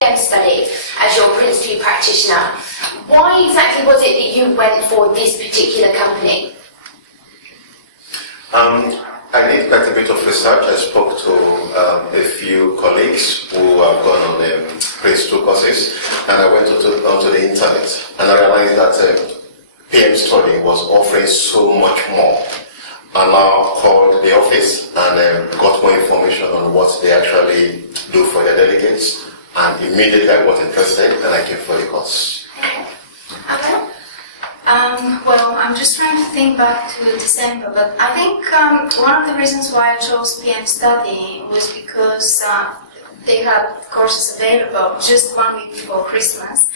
PMstudy as your PRINCE2 practitioner. Why exactly was it that you went for this particular company? I did quite a bit of research. I spoke to a few colleagues who have gone on the PRINCE2 courses, and I went onto the internet, and I realized that PMstudy was offering so much more. I now called the office and got more information on what they actually do for their delegates, and immediately I got interested and I came for the course. Okay. Well, I'm just trying to think back to December, but I think one of the reasons why I chose PMstudy was because they had courses available just 1 week before Christmas,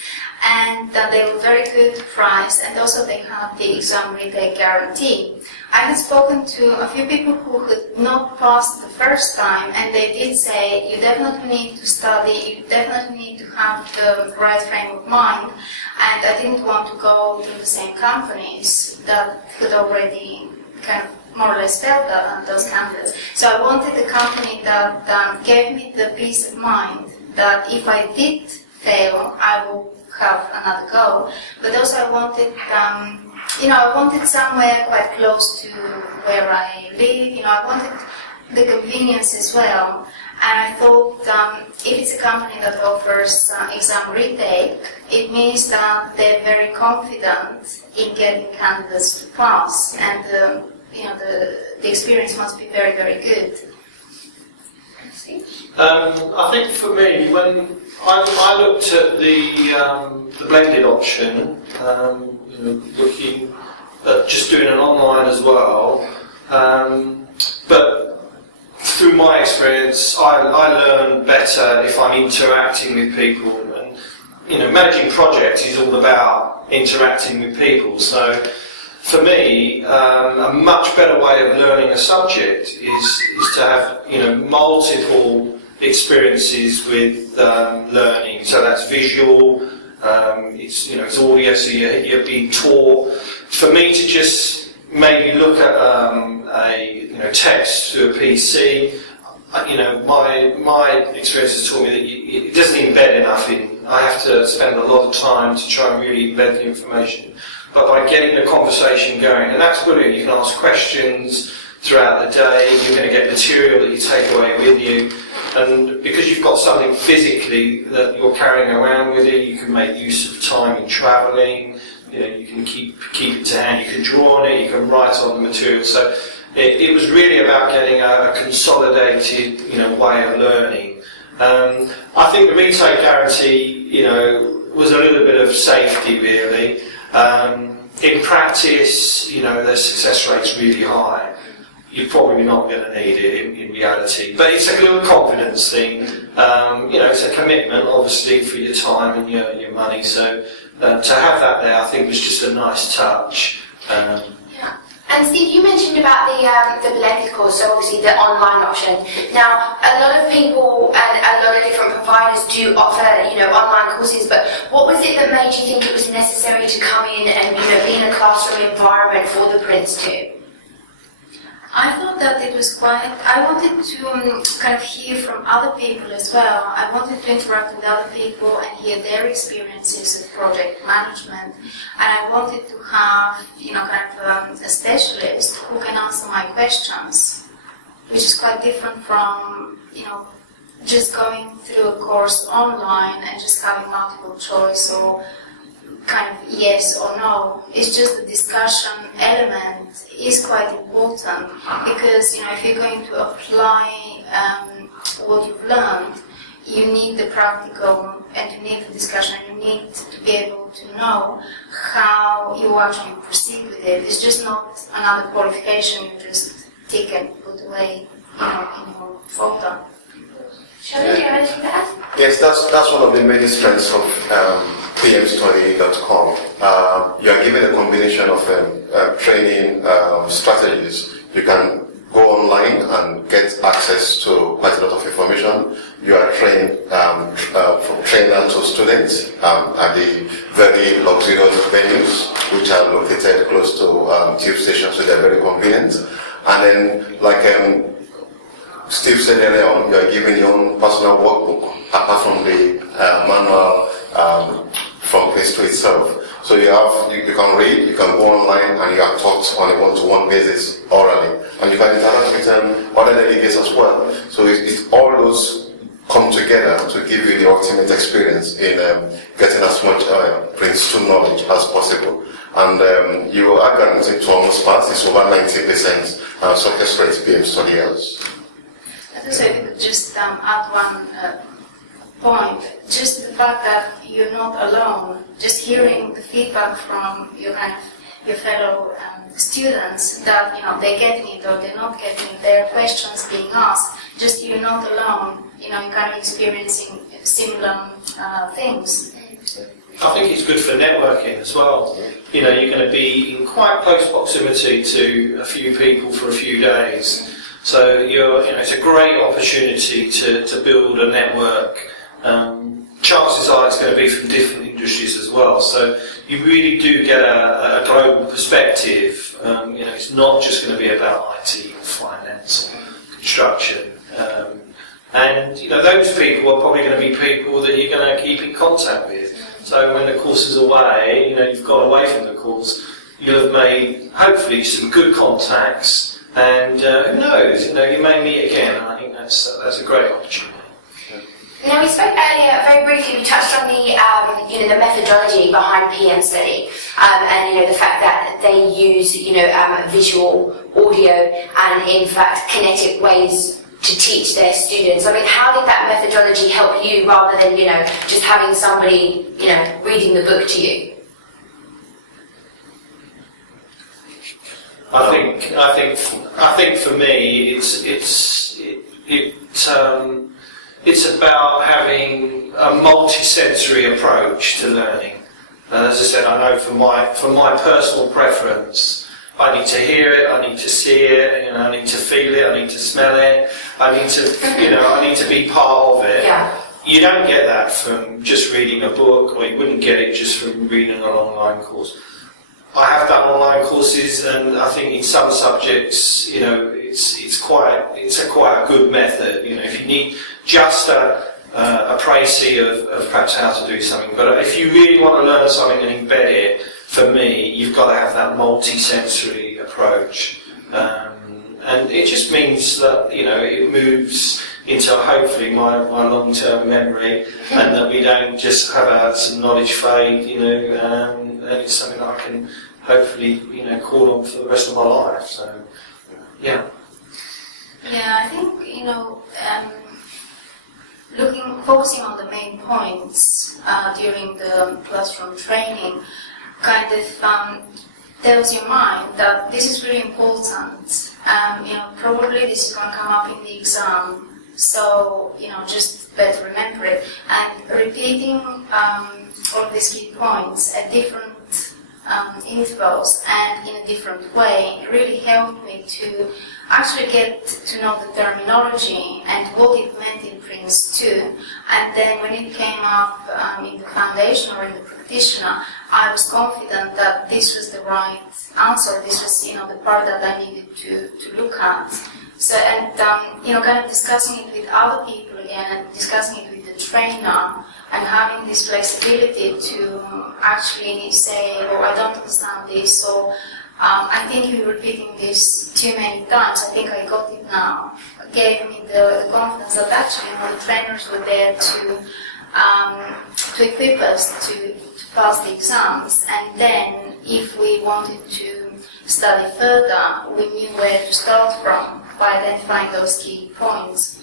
and they were very good priced, and also they had the exam retake guarantee. I had spoken to a few people who had not passed the first time, and they did say, you definitely need to study, you definitely need to have the right frame of mind, and I didn't want to go to the same companies that had already kind of more or less failed those candidates. So I wanted a company that gave me the peace of mind that if I did fail, I will have another go, but also I wanted I wanted somewhere quite close to where I live. I wanted the convenience as well. And I thought if it's a company that offers exam retake, it means that they're very confident in getting candidates to pass, and the experience must be very, very good. I think for me, when I looked at the blended option, looking at just doing an online as well, but through my experience, I learn better if I'm interacting with people, and managing projects is all about interacting with people. So for me, a much better way of learning a subject is to have multiple experiences with learning. So that's visual, it's audio, so you're being taught. For me to just maybe look at a text through a PC, my experience has taught me that it doesn't embed enough in. I have to spend a lot of time to try and really embed the information. But by getting the conversation going, and that's brilliant, you can ask questions throughout the day, you're going to get material that you take away with you, and because you've got something physically that you're carrying around with you, you can make use of time in travelling, you can keep it to hand, you can draw on it, you can write on the material. So it was really about getting a consolidated way of learning. I think the retake guarantee was a little bit of safety really. In practice, the success rate's really high. You're probably not going to need it in reality, but it's a little confidence thing. It's a commitment, obviously, for your time and your money. So to have that there, I think, was just a nice touch. Yeah. And Steve, you mentioned about the blended course, so obviously the online option. Now, a lot of people and a lot of different providers do offer, online courses, but what was it that made you think it was necessary to come in and, be in a classroom environment for the PRINCE2? I thought that it was I wanted to kind of hear from other people as well. I wanted to interact with other people and hear their experiences of project management. And I wanted to have, a specialist who can answer my questions, which is quite different from, just going through a course online and just having multiple choice or kind of yes or no. It's just the discussion element is quite important, because if you're going to apply what you've learned, you need the practical and you need the discussion, and you need to be able to know how you actually proceed with it. It's just not another qualification you just take and put away in your folder. Shall do you have anything to add? Yes, that's one of the many strengths of PMstudy.com. You are given a combination of training strategies. You can go online and get access to quite a lot of information. You are trained from trainer to students at the very luxurious venues, which are located close to tube stations, so they're very convenient. And then, Steve said earlier on, you are given your own personal workbook apart from the manual from PRINCE2 itself. So you can read, you can go online, and you are taught on a one-to-one basis orally, and you can interact with other delegates as well. So it's all those come together to give you the ultimate experience in getting as much PRINCE2 knowledge as possible. And you are guaranteed to almost pass. It's over 90% success rate PMstudy has. So if you could just add one point, just the fact that you're not alone, just hearing the feedback from your fellow students that they're getting it or they're not getting it, there are questions being asked, just you're not alone, you're kind of experiencing similar things. I think it's good for networking as well. You're going to be in quite close proximity to a few people for a few days. So it's a great opportunity to build a network. Chances are it's going to be from different industries as well. So you really do get a global perspective. It's not just going to be about IT or finance or construction. And those people are probably going to be people that you're going to keep in contact with. So when the course is away, you've gone away from the course, you'll have made hopefully some good contacts. And who knows? You may meet again. And I think that's a great opportunity. Now, we spoke earlier, very briefly, we touched on the the methodology behind PMstudy, and the fact that they use visual, audio, and in fact kinetic ways to teach their students. I mean, how did that methodology help you rather than just having somebody reading the book to you? I think for me, it's about having a multi-sensory approach to learning. And as I said, I know for my personal preference, I need to hear it, I need to see it, I need to feel it, I need to smell it, I need to, I need to be part of it. Yeah. You don't get that from just reading a book, or you wouldn't get it just from reading an online course. I have done online courses, and I think in some subjects, it's quite a good method. If you need just a précis of perhaps how to do something, but if you really want to learn something and embed it, for me, you've got to have that multi-sensory approach, and it just means that it moves into hopefully my long-term memory, and that we don't just have some knowledge fade, and it's something that I can hopefully call on for the rest of my life. So yeah. Yeah, I think focusing on the main points during the classroom training kind of tells your mind that this is really important. Probably this is going to come up in the exam. So, just better remember it. And repeating all of these key points at different intervals and in a different way really helped me to actually get to know the terminology and what it meant in PRINCE2. And then when it came up in the foundation or in the practitioner, I was confident that this was the right answer. This was, the part that I needed to look at. So, and kind of discussing it with other people again, and discussing it with the trainer, and having this flexibility to actually say, oh, I don't understand this, or I think you're repeating this too many times, I think I got it now, gave me the confidence that actually the trainers were there to equip us to pass the exams, and then if we wanted to study further, we knew where to start from by identifying those key points.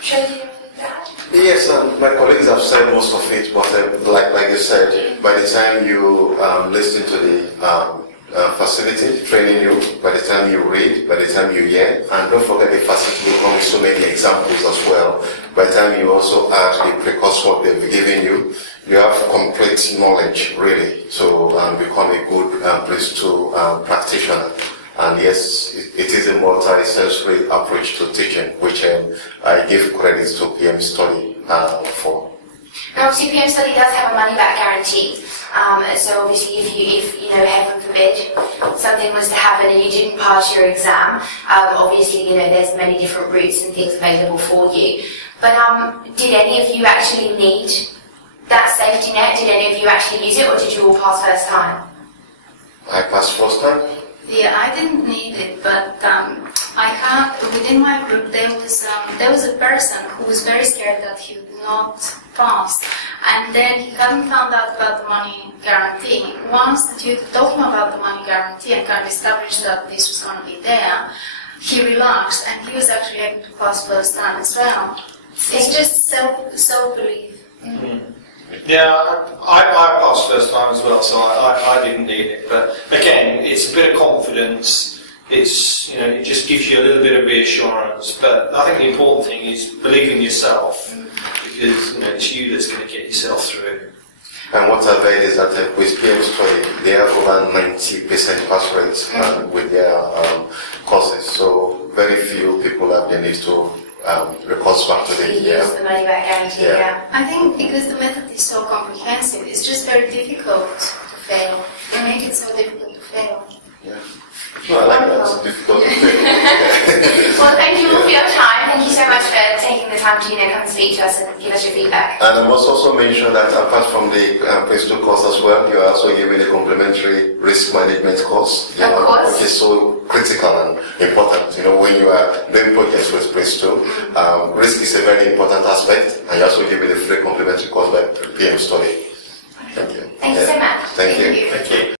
Shall you that? Yes, my colleagues have said most of it, but like you said, by the time you listen to the facility training you, by the time you read, by the time you hear, and don't forget the facility will come with so many examples as well. By the time you also add the precursor they've given you, you have complete knowledge really, so become a good PRINCE2 practitioner. And yes, it is a multi-sensory approach to teaching, which I give credit to PMstudy for. Now, obviously, PMstudy does have a money-back guarantee. So obviously, if you know, heaven forbid, something was to happen and you didn't pass your exam, obviously, you know, there's many different routes and things available for you. But did any of you actually need that safety net? Did any of you actually use it, or did you all pass first time? I passed first time. Yeah, I didn't need it, but I had within my group there was a person who was very scared that he would not pass, and then he hadn't found out about the money guarantee. Once the tutor told him about the money guarantee and kind of established that this was going to be there, he relaxed and he was actually able to pass first time as well. It's just self-belief. Mm-hmm. Yeah, I passed first time as well, so I didn't need it. But again, it's a bit of confidence. It's, you know, it just gives you a little bit of reassurance. But I think the important thing is believe in yourself, because, you know, it's you that's going to get yourself through it. And what I've read is that with PMstudy, they have over 90% pass rates with their courses. So very few people have the need to recourse back to the use the money back guarantee. Yeah. I think because the method is so comprehensive, it's just very difficult to fail. They make it so difficult to fail. Yeah. Well, I like that. It's difficult to fail. Well, thank you all for your time. Thank you so much for taking the time to, you know, come and speak to us and give us your feedback. And I must also mention that apart from the PRINCE2 course as well, you are also giving a complementary risk management course. Of course. Which is so critical and important. You know, when you are doing projects with PRINCE2, risk is a very important aspect, and you also give it a free complementary course by PMstudy. Thank you. Thank you so much. Thank you. Thank you.